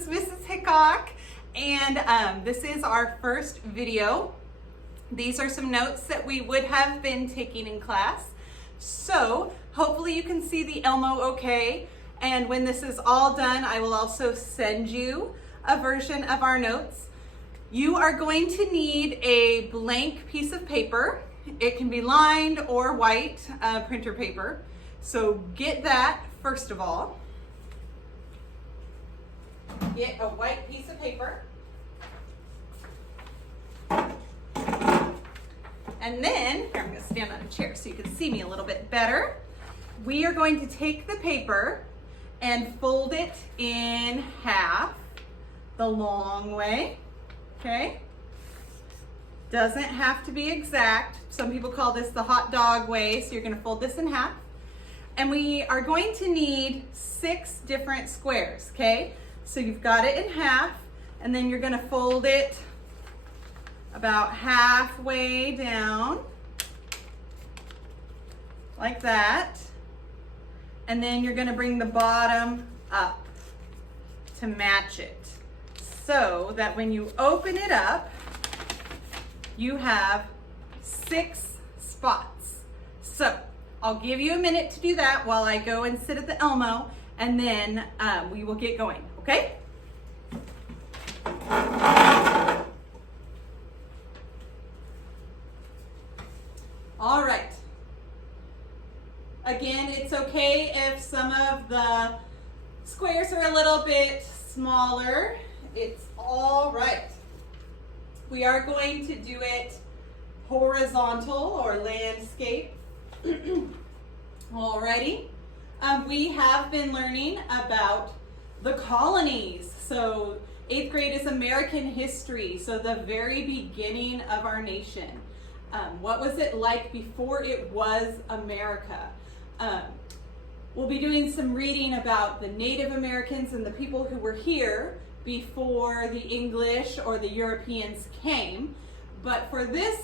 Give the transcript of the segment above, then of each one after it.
is Mrs. Hickok, and this is our first video. These are some notes that we would have been taking in class. So hopefully you can see the Elmo okay, and when this is all done, I will also send you a version of our notes. You are going to need a blank piece of paper. It can be lined or white printer paper. So get that first of all. Get a white piece of paper. And then, here, I'm going to stand on a chair so you can see me a little bit better. We are going to take the paper and fold it in half the long way, okay? Doesn't have to be exact. Some people call this the hot dog way, so you're going to fold this in half. And we are going to need 6 different squares, okay? So you've got it in half, and then you're going to fold it about halfway down, like that. And then you're going to bring the bottom up to match it, so that when you open it up, you have 6 spots. So I'll give you a minute to do that while I go and sit at the Elmo, and then we will get going, okay? All right. Again, it's okay if some of the squares are a little bit smaller. It's all right. We are going to do it horizontal or landscape. Alrighty. We have been learning about the colonies. So 8th grade is American history, so the very beginning of our nation. What was it like before it was America? We'll be doing some reading about the Native Americans and the people who were here before the English or the Europeans came. But for this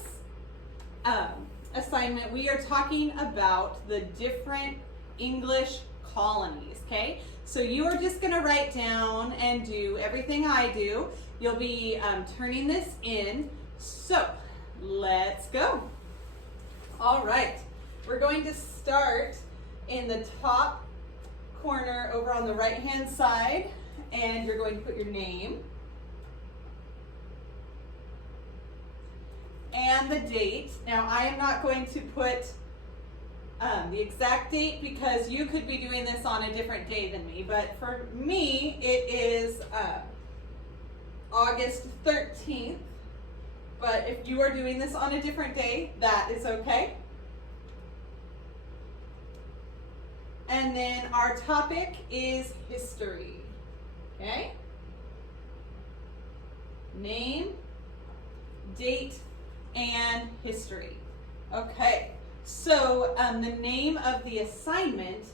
assignment, we are talking about the different English colonies, okay? So you are just gonna write down and do everything I do. You'll be turning this in. So let's go. All right, we're going to start in the top corner over on the right-hand side, and you're going to put your name and the date. Now, I am not going to put the exact date because you could be doing this on a different day than me, but for me, it is August 13th, but if you are doing this on a different day, that is okay. And then our topic is history, okay? Name, date, and history. Okay, so the name of the assignment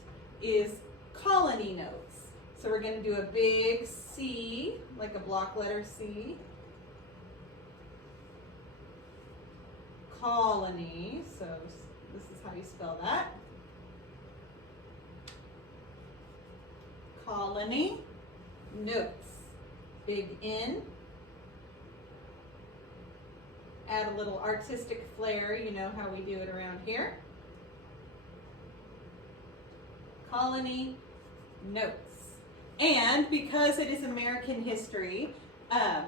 is Colony Notes. So we're going to do a big C, like a block letter C. Colony, so this is how you spell that. Colony Notes, big N. Add a little artistic flair, you know how we do it around here. Colony Notes. And because it is American history,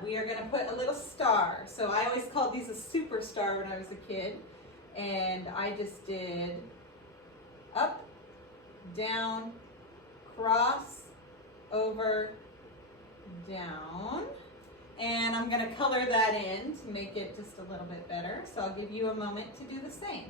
we are going to put a little star. So I always called these a superstar when I was a kid. And I just did up, down, cross, over, down. And I'm going to color that in to make it just a little bit better. So I'll give you a moment to do the same.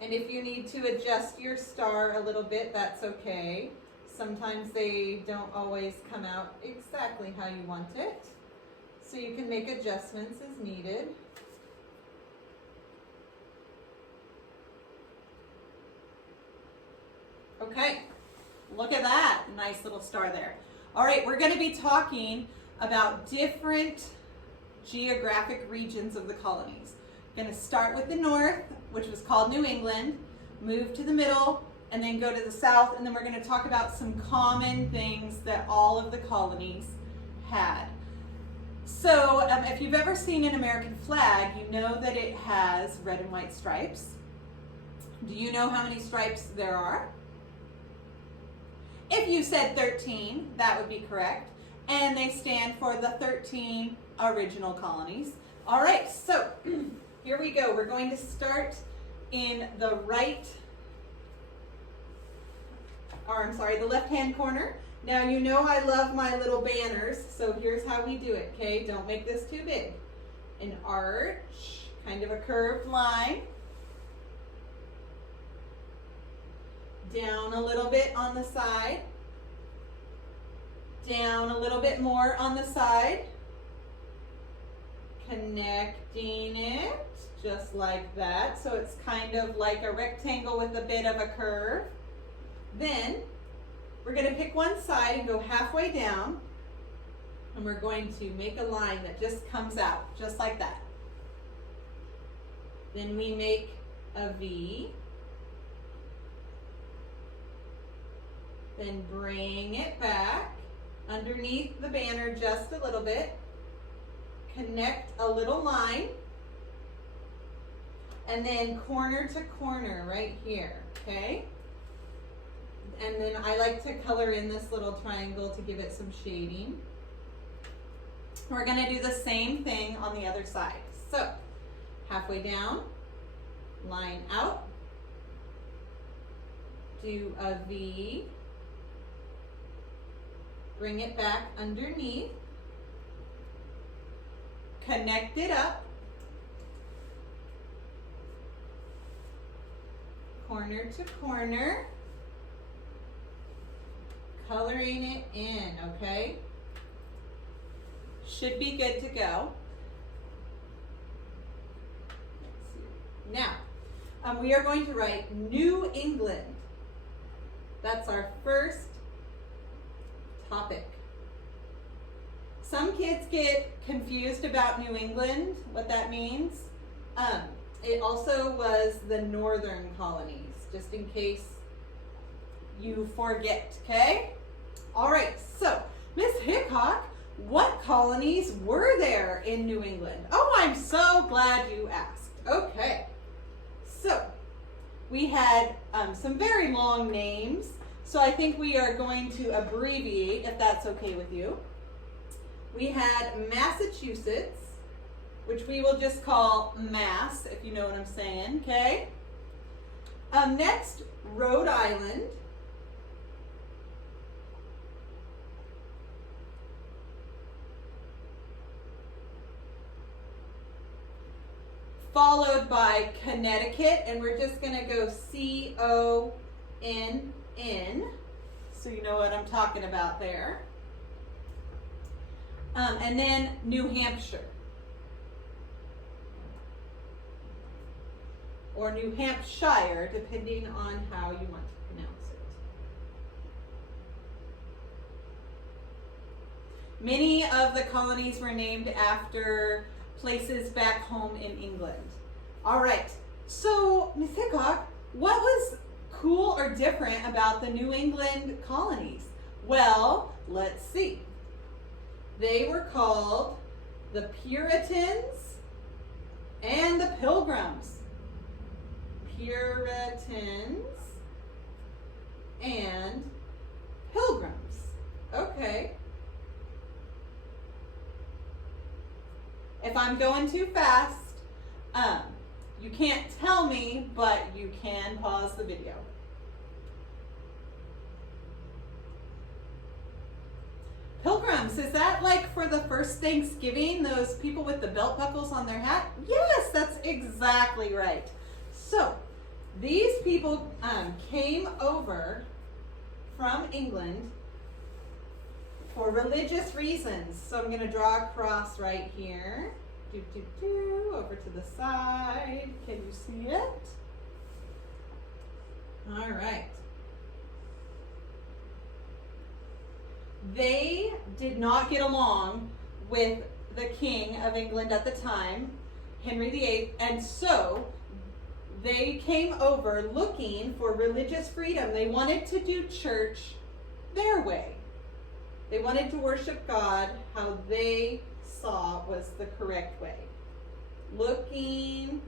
And if you need to adjust your star a little bit, that's okay. Sometimes they don't always come out exactly how you want it. So you can make adjustments as needed. Okay, look at that, nice little star there. All right, we're going to be talking about different geographic regions of the colonies. Going to start with the north, which was called New England, move to the middle, and then go to the south, and then we're going to talk about some common things that all of the colonies had. So if you've ever seen an American flag, you know that it has red and white stripes. Do you know how many stripes there are? If you said 13, that would be correct. And they stand for the 13 original colonies. All right, so here we go. We're going to start in the the left-hand corner. Now you know I love my little banners, so here's how we do it, okay? Don't make this too big. An arch, kind of a curved line. Down a little bit on the side. Down a little bit more on the side. Connecting it, just like that. So it's kind of like a rectangle with a bit of a curve. Then we're going to pick one side and go halfway down, and we're going to make a line that just comes out, just like that. Then we make a V. Then bring it back underneath the banner just a little bit. Connect a little line. And then corner to corner right here, okay? And then I like to color in this little triangle to give it some shading. We're going to do the same thing on the other side. So, halfway down, line out, do a V, bring it back underneath, connect it up, corner to corner, coloring it in, okay? Should be good to go. Now, we are going to write New England. That's our first topic. Some kids get confused about New England, what that means. It also was the northern colonies, just in case you forget, okay? All right, so Miss Hickok, what colonies were there in New England? Oh, I'm so glad you asked. Okay, so we had some very long names, so I think we are going to abbreviate, if that's okay with you. We had Massachusetts, which we will just call Mass, if you know what I'm saying, okay? Next, Rhode Island. Followed by Connecticut, and we're just going to go C-O-N-N, so you know what I'm talking about there. And then New Hampshire, or New Hampshire, depending on how you want to pronounce it. Many of the colonies were named after places back home in England. All right, so Miss Hickok, what was cool or different about the New England colonies? Well, let's see. They were called the Puritans and the Pilgrims. Puritans and Pilgrims. Okay. If I'm going too fast, you can't tell me, but you can pause the video. Pilgrims, is that like for the first Thanksgiving, those people with the belt buckles on their hat? Yes, that's exactly right. So, these people came over from England for religious reasons. So I'm going to draw a cross right here. Over to the side. Can you see it? All right. They did not get along with the King of England at the time. Henry VIII, and so they came over looking for religious freedom. They wanted to do church their way. They wanted to worship God how they saw was the correct way. Looking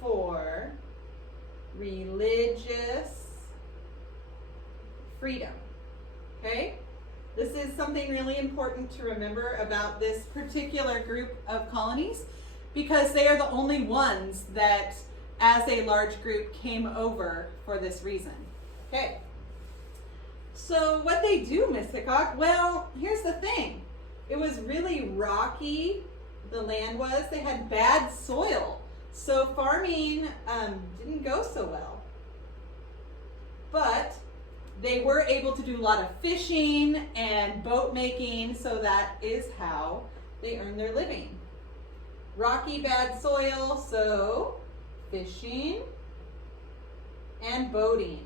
for religious freedom. Okay? This is something really important to remember about this particular group of colonies, because they are the only ones that, as a large group, came over for this reason. Okay. So what they do, Miss Hickok? Well, here's the thing. It was really rocky, the land was. They had bad soil. So farming didn't go so well. But they were able to do a lot of fishing and boat making, so that is how they earned their living. Rocky, bad soil, so fishing and boating.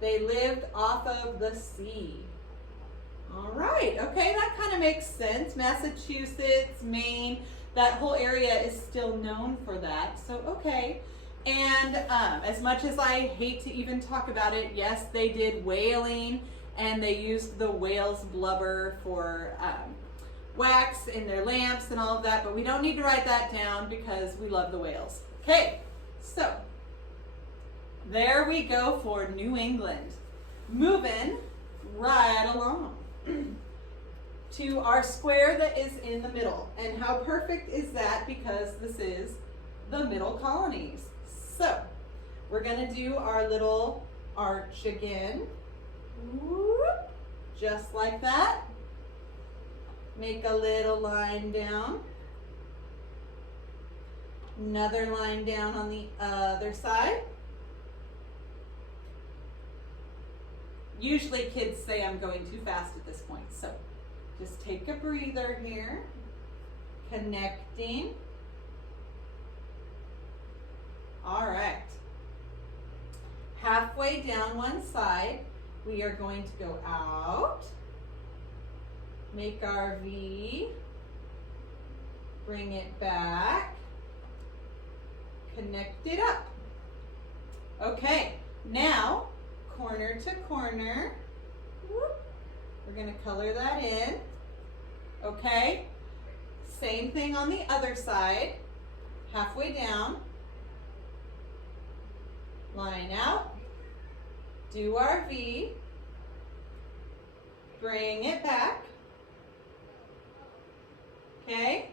They lived off of the sea. All right, okay, that kind of makes sense. Massachusetts, Maine, that whole area is still known for that, so okay. And as much as I hate to even talk about it, yes, they did whaling, and they used the whale's blubber for wax in their lamps and all of that, but we don't need to write that down because we love the whales. Okay, so there we go for New England. Moving right along to our square that is in the middle. And how perfect is that, because this is the middle colonies. So we're going to do our little arch again. Whoop, just like that. Make a little line down. Another line down on the other side. Usually kids say I'm going too fast at this point, so just take a breather here. Connecting. All right. Halfway down one side, we are going to go out, make our V, bring it back, connect it up. Okay, now corner to corner, whoop, we're going to color that in. Okay, same thing on the other side, halfway down, line out, do our V, bring it back, okay,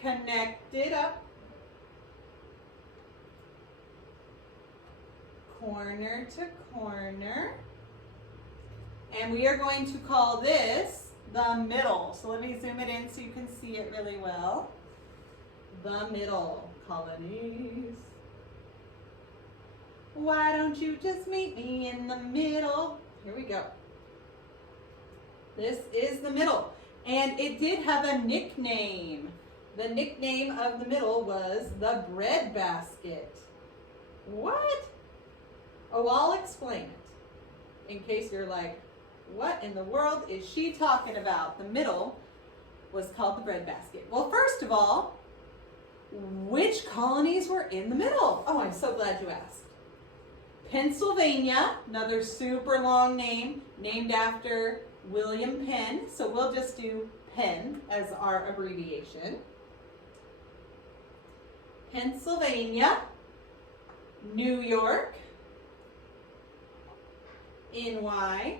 connect it up, corner to corner, and we are going to call this the middle. So let me zoom it in so you can see it really well. The middle colonies. Why don't you just meet me in the middle? Here we go. This is the middle. And it did have a nickname. The nickname of the middle was the bread basket. What? Oh, I'll explain it. In case you're like, what in the world is she talking about? The middle was called the bread basket. Well, first of all, which colonies were in the middle? Oh, I'm so glad you asked. Pennsylvania, another super long name, named after William Penn. So we'll just do Penn as our abbreviation. Pennsylvania, New York, NY.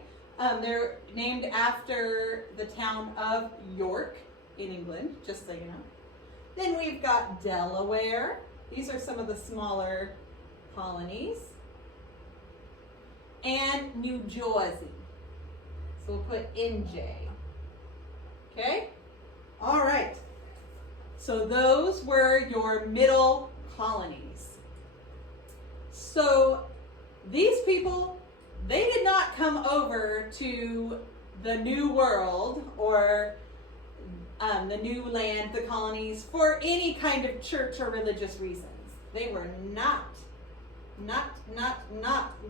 They're named after the town of York in England, just so you know. Then we've got Delaware. These are some of the smaller colonies. And New Jersey. So we'll put NJ. Okay? All right. So those were your middle colonies. So these people, they did not come over to the New World or the new land, the colonies, for any kind of church or religious reasons. They were not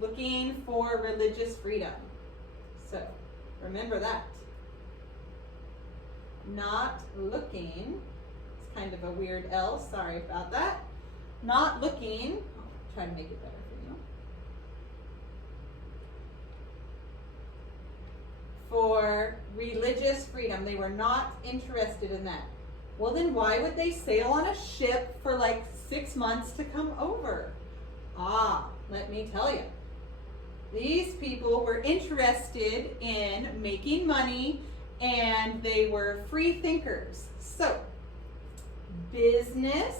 looking for religious freedom. So remember that. Not looking, it's kind of a weird L, sorry about that. Not looking, I'll try to make it better for you. For religious freedom. They were not interested in that. Well, then why would they sail on a ship for like 6 months to come over? Let me tell you. These people were interested in making money, and they were free thinkers. So, business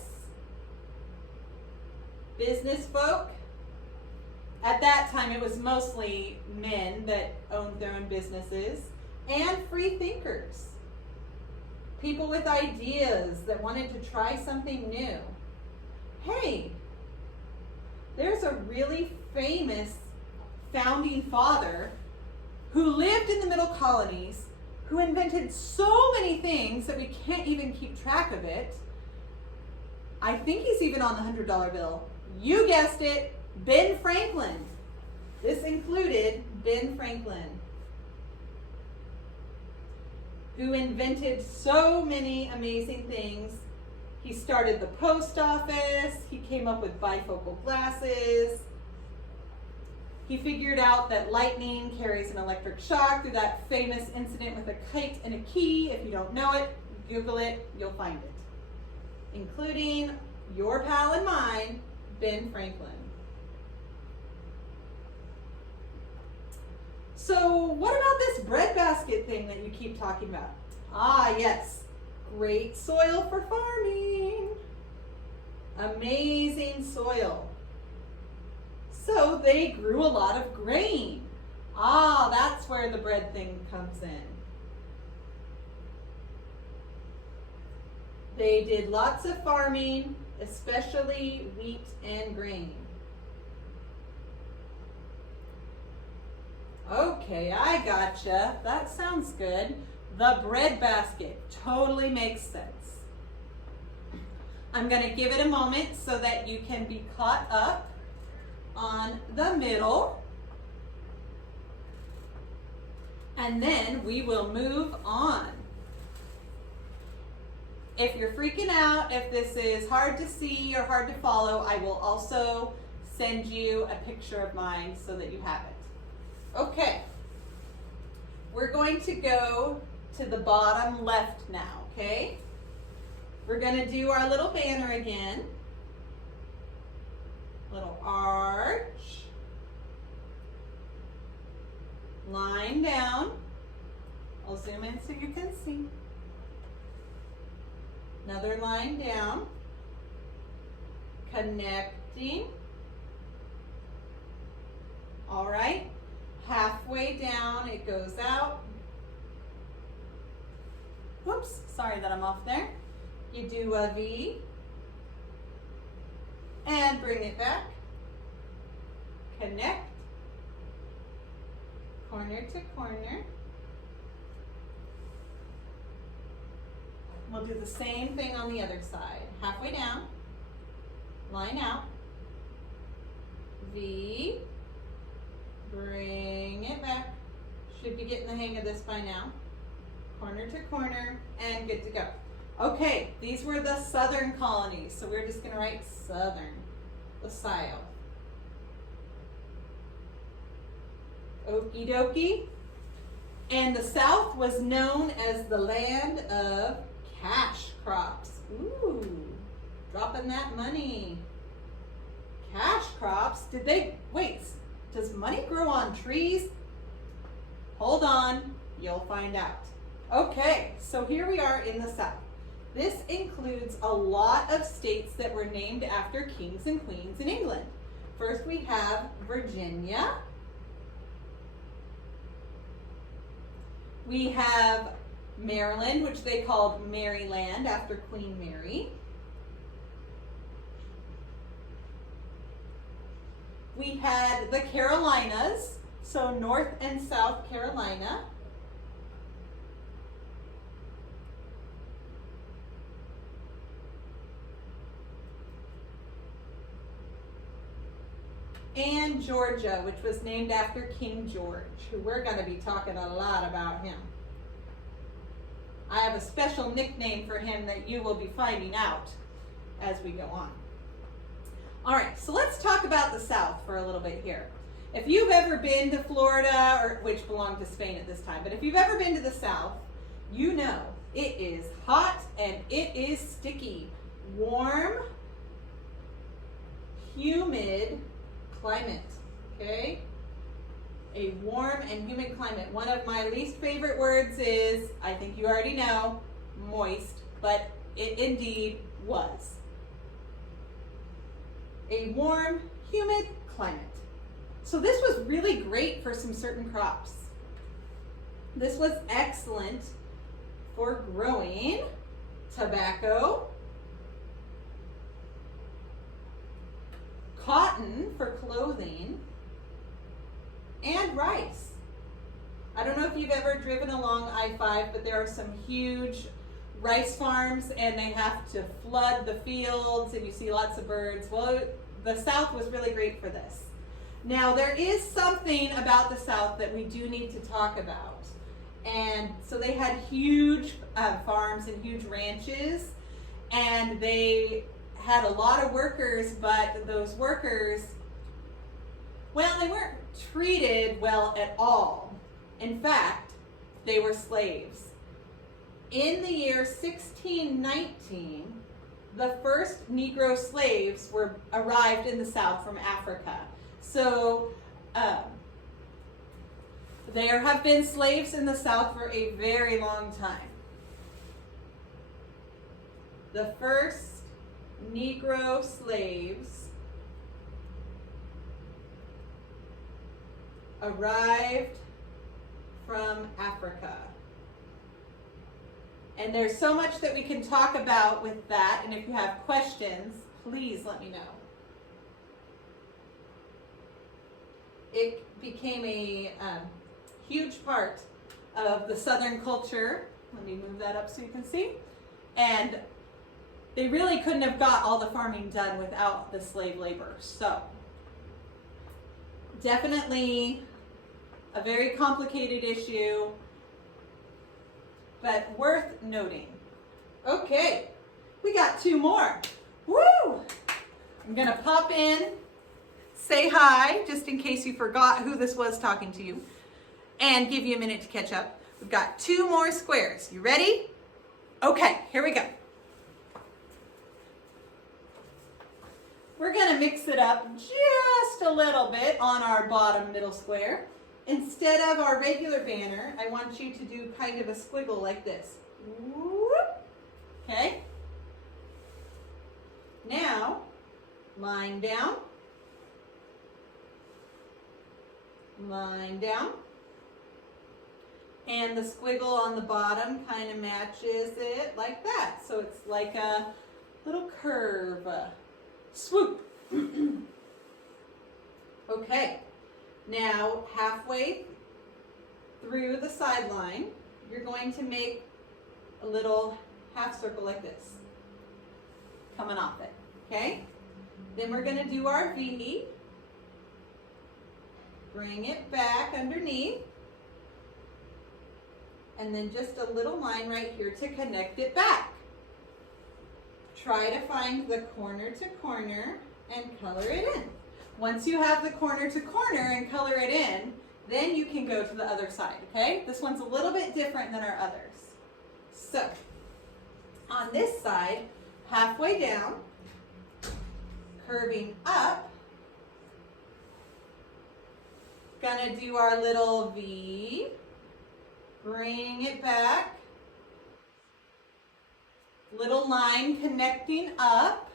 folk. At that time, it was mostly men that owned their own businesses, and free thinkers. People with ideas that wanted to try something new. Hey, there's a really famous founding father who lived in the middle colonies, who invented so many things that we can't even keep track of it. I think he's even on the $100 bill. You guessed it, Ben Franklin. This included Ben Franklin, who invented so many amazing things. He started the post office. He came up with bifocal glasses. He figured out that lightning carries an electric shock through that famous incident with a kite and a key. If you don't know it, Google it, you'll find it. Including your pal and mine, Ben Franklin. So what about this breadbasket thing that you keep talking about? Yes, great soil for farming. Amazing soil. So they grew a lot of grain. That's where the bread thing comes in. They did lots of farming, especially wheat and grain. Okay, I gotcha. That sounds good. The breadbasket totally makes sense. I'm going to give it a moment so that you can be caught up on the middle. And then we will move on. If you're freaking out, if this is hard to see or hard to follow, I will also send you a picture of mine so that you have it. Okay. We're going to go to the bottom left now, okay? We're going to do our little banner again. Little arch. Line down. I'll zoom in so you can see. Another line down. Connecting. All right. Halfway down, it goes out. Whoops, sorry that I'm off there. You do a V. And bring it back. Connect. Corner to corner. We'll do the same thing on the other side. Halfway down. Line out. V. Bring it back. Should be getting the hang of this by now. Corner to corner, and good to go. Okay, these were the southern colonies, so we're just going to write southern, the South. Okie dokie. And the South was known as the land of cash crops. Ooh, dropping that money. Cash crops? Wait, does money grow on trees? Hold on, you'll find out. Okay, so here we are in the South. This includes a lot of states that were named after kings and queens in England. First we have Virginia. We have Maryland, which they called Maryland after Queen Mary. We had the Carolinas, so North and South Carolina. And Georgia, which was named after King George, who we're going to be talking a lot about him. I have a special nickname for him that you will be finding out as we go on. All right, so let's talk about the South for a little bit here. If you've ever been to Florida, or which belonged to Spain at this time, but if you've ever been to the South, you know it is hot and it is sticky. Warm, humid climate, okay? A warm and humid climate. One of my least favorite words is, I think you already know, moist, but it indeed was. A warm, humid climate. So this was really great for some certain crops. This was excellent for growing tobacco, cotton for clothing, and rice. I don't know if you've ever driven along I-5, but there are some huge rice farms and they have to flood the fields and you see lots of birds. Well, the South was really great for this. Now, there is something about the South that we do need to talk about. And so they had huge farms and huge ranches, and they had a lot of workers, but those workers, well, they weren't treated well at all. In fact, they were slaves. In the year 1619, the first Negro slaves arrived in the South from Africa. So there have been slaves in the South for a very long time. The first Negro slaves arrived from Africa. And there's so much that we can talk about with that, and if you have questions, please let me know. It became a huge part of the Southern culture. Let me move that up so you can see. And they really couldn't have got all the farming done without the slave labor. So, definitely a very complicated issue, but worth noting. Okay, we got two more. Woo! I'm gonna pop in, say hi, just in case you forgot who this was talking to you, and give you a minute to catch up. We've got two more squares. You ready? Okay, here we go. We're gonna mix it up just a little bit on our bottom middle square. Instead of our regular banner, I want you to do kind of a squiggle like this. Whoop. Okay? Now, line down, line down, and the squiggle on the bottom kind of matches it like that. So it's like a little curve. Swoop. Okay. Now, halfway through the sideline, you're going to make a little half circle like this, coming off it, okay? Then we're gonna do our V, bring it back underneath, and then just a little line right here to connect it back. Try to find the corner to corner and color it in. Once you have the corner to corner and color it in, then you can go to the other side, okay? This one's a little bit different than our others. So, on this side, halfway down, curving up, gonna do our little V, bring it back, little line connecting up,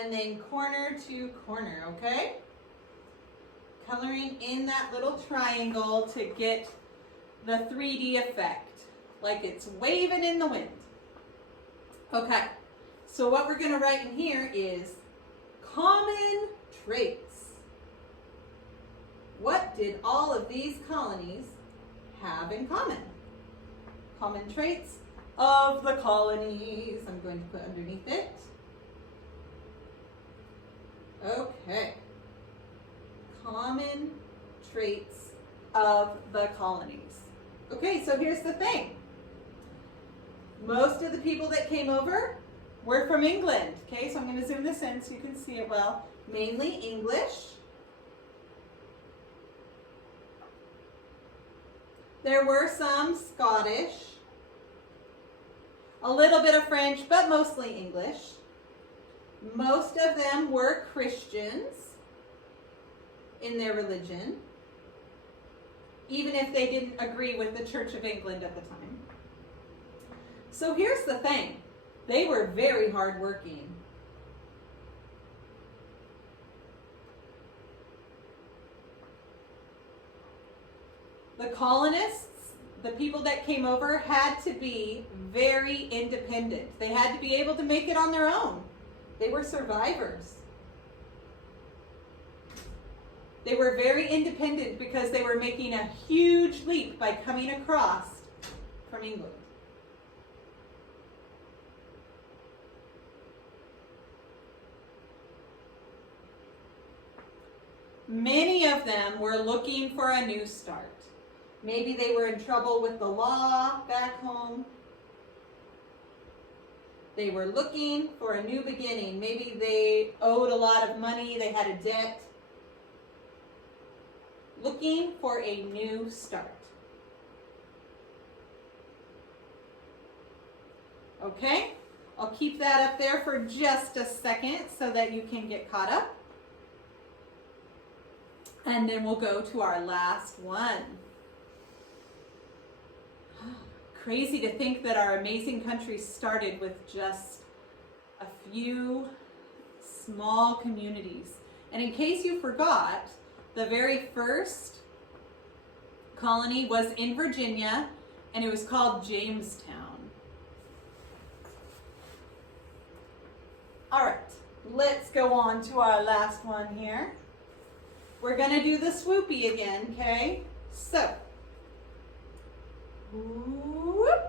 and then corner to corner, okay? Coloring in that little triangle to get the 3D effect, like it's waving in the wind. Okay, so what we're gonna write in here is common traits. What did all of these colonies have in common? Common traits of the colonies. I'm going to put underneath it. Okay. Common traits of the colonies. Okay, so here's the thing. Most of the people that came over were from England. Okay, so I'm going to zoom this in so you can see it well. Mainly English. There were some Scottish, a little bit of French, but mostly English. Most of them were Christians in their religion, even if they didn't agree with the Church of England at the time. So here's the thing. They were very hardworking. The colonists, the people that came over, had to be very independent. They had to be able to make it on their own. They were survivors. They were very independent because they were making a huge leap by coming across from England. Many of them were looking for a new start. Maybe they were in trouble with the law back home. They were looking for a new beginning. Maybe they owed a lot of money, they had a debt. Looking for a new start. Okay, I'll keep that up there for just a second so that you can get caught up. And then we'll go to our last one. Crazy to think that our amazing country started with just a few small communities. And in case you forgot, the very first colony was in Virginia, and it was called Jamestown. All right, let's go on to our last one here. We're going to do the swoopy again, okay? So, whoop,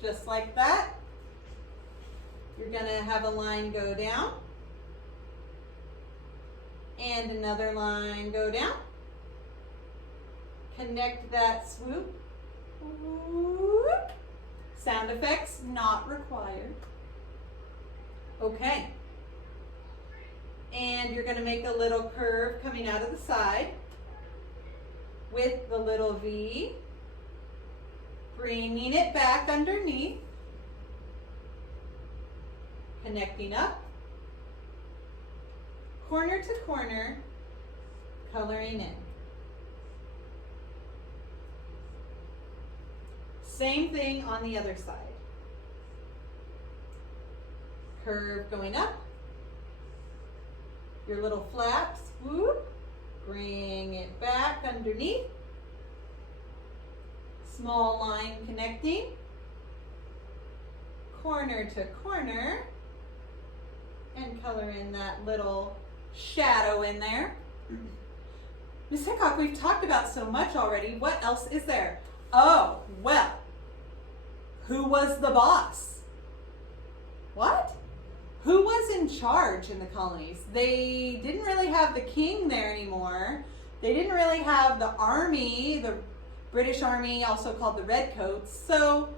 just like that. You're going to have a line go down. And another line go down. Connect that swoop. Whoop. Sound effects not required. Okay. And you're going to make a little curve coming out of the side with the little V. Bringing it back underneath. Connecting up. Corner to corner, coloring in. Same thing on the other side. Curve going up. Your little flaps, whoop, bring it back underneath. Small line connecting. Corner to corner. And color in that little shadow in there. Miss Hickok, we've talked about so much already. What else is there? Oh, well, who was the boss? What? Who was in charge in the colonies? They didn't really have the king there anymore. They didn't really have the army, the British Army, also called the Redcoats. So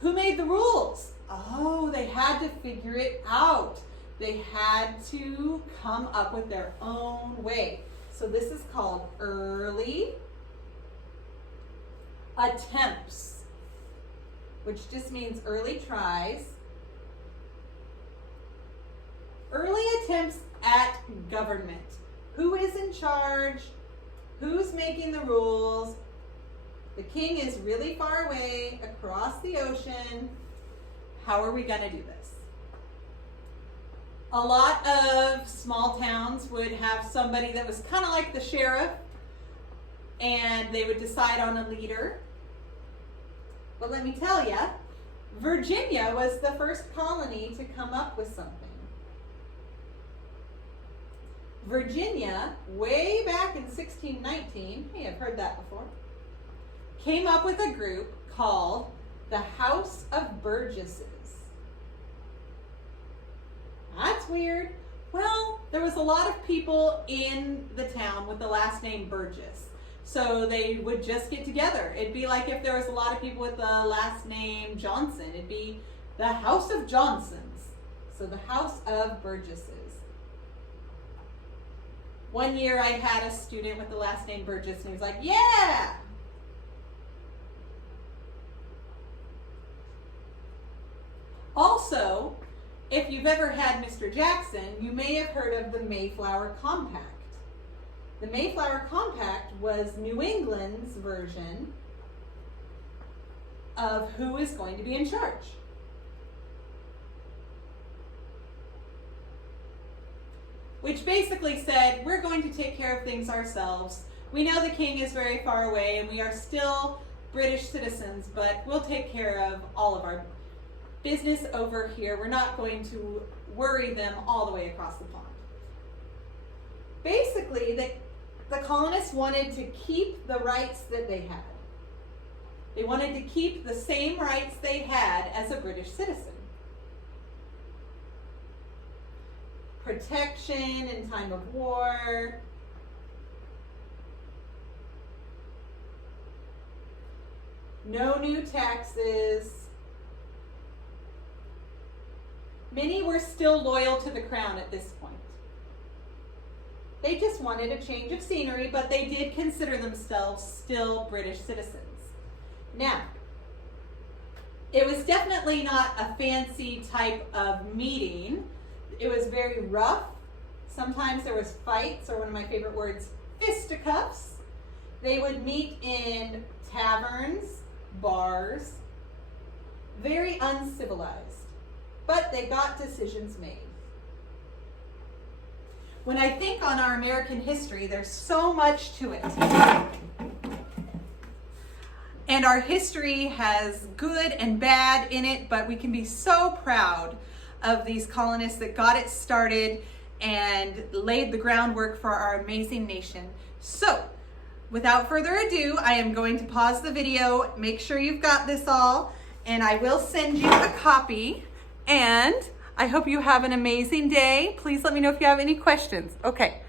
who made the rules? Oh, they had to figure it out. They had to come up with their own way. So this is called early attempts, which just means early tries. Early attempts at government. Who is in charge? Who's making the rules? The king is really far away across the ocean. How are we going to do this? A lot of small towns would have somebody that was kind of like the sheriff, and they would decide on a leader. But let me tell you, Virginia was the first colony to come up with something. Virginia, way back in 1619, hey, I've heard that before, came up with a group called the House of Burgesses. That's weird. Well, there was a lot of people in the town with the last name Burgess. So they would just get together. It'd be like if there was a lot of people with the last name Johnson. It'd be the House of Johnsons. So the House of Burgesses. One year I had a student with the last name Burgess, and he was like, yeah! Also, if you've ever had Mr. Jackson, you may have heard of the Mayflower Compact. The Mayflower Compact was New England's version of who is going to be in charge. Which basically said, we're going to take care of things ourselves. We know the king is very far away and we are still British citizens, but we'll take care of all of our business over here. We're not going to worry them all the way across the pond. Basically, the colonists wanted to keep the rights that they had. They wanted to keep the same rights they had as a British citizen. Protection in time of war. No new taxes. Many were still loyal to the crown at this point. They just wanted a change of scenery, but they did consider themselves still British citizens. Now, it was definitely not a fancy type of meeting. It was very rough. Sometimes there was fights, or one of my favorite words, fisticuffs. They would meet in taverns, bars, very uncivilized, but they got decisions made. When I think on our American history, there's so much to it. And our history has good and bad in it, but we can be so proud of these colonists that got it started and laid the groundwork for our amazing nation. So, without further ado, I am going to pause the video, make sure you've got this all, and I will send you a copy. And I hope you have an amazing day. Please let me know if you have any questions. Okay.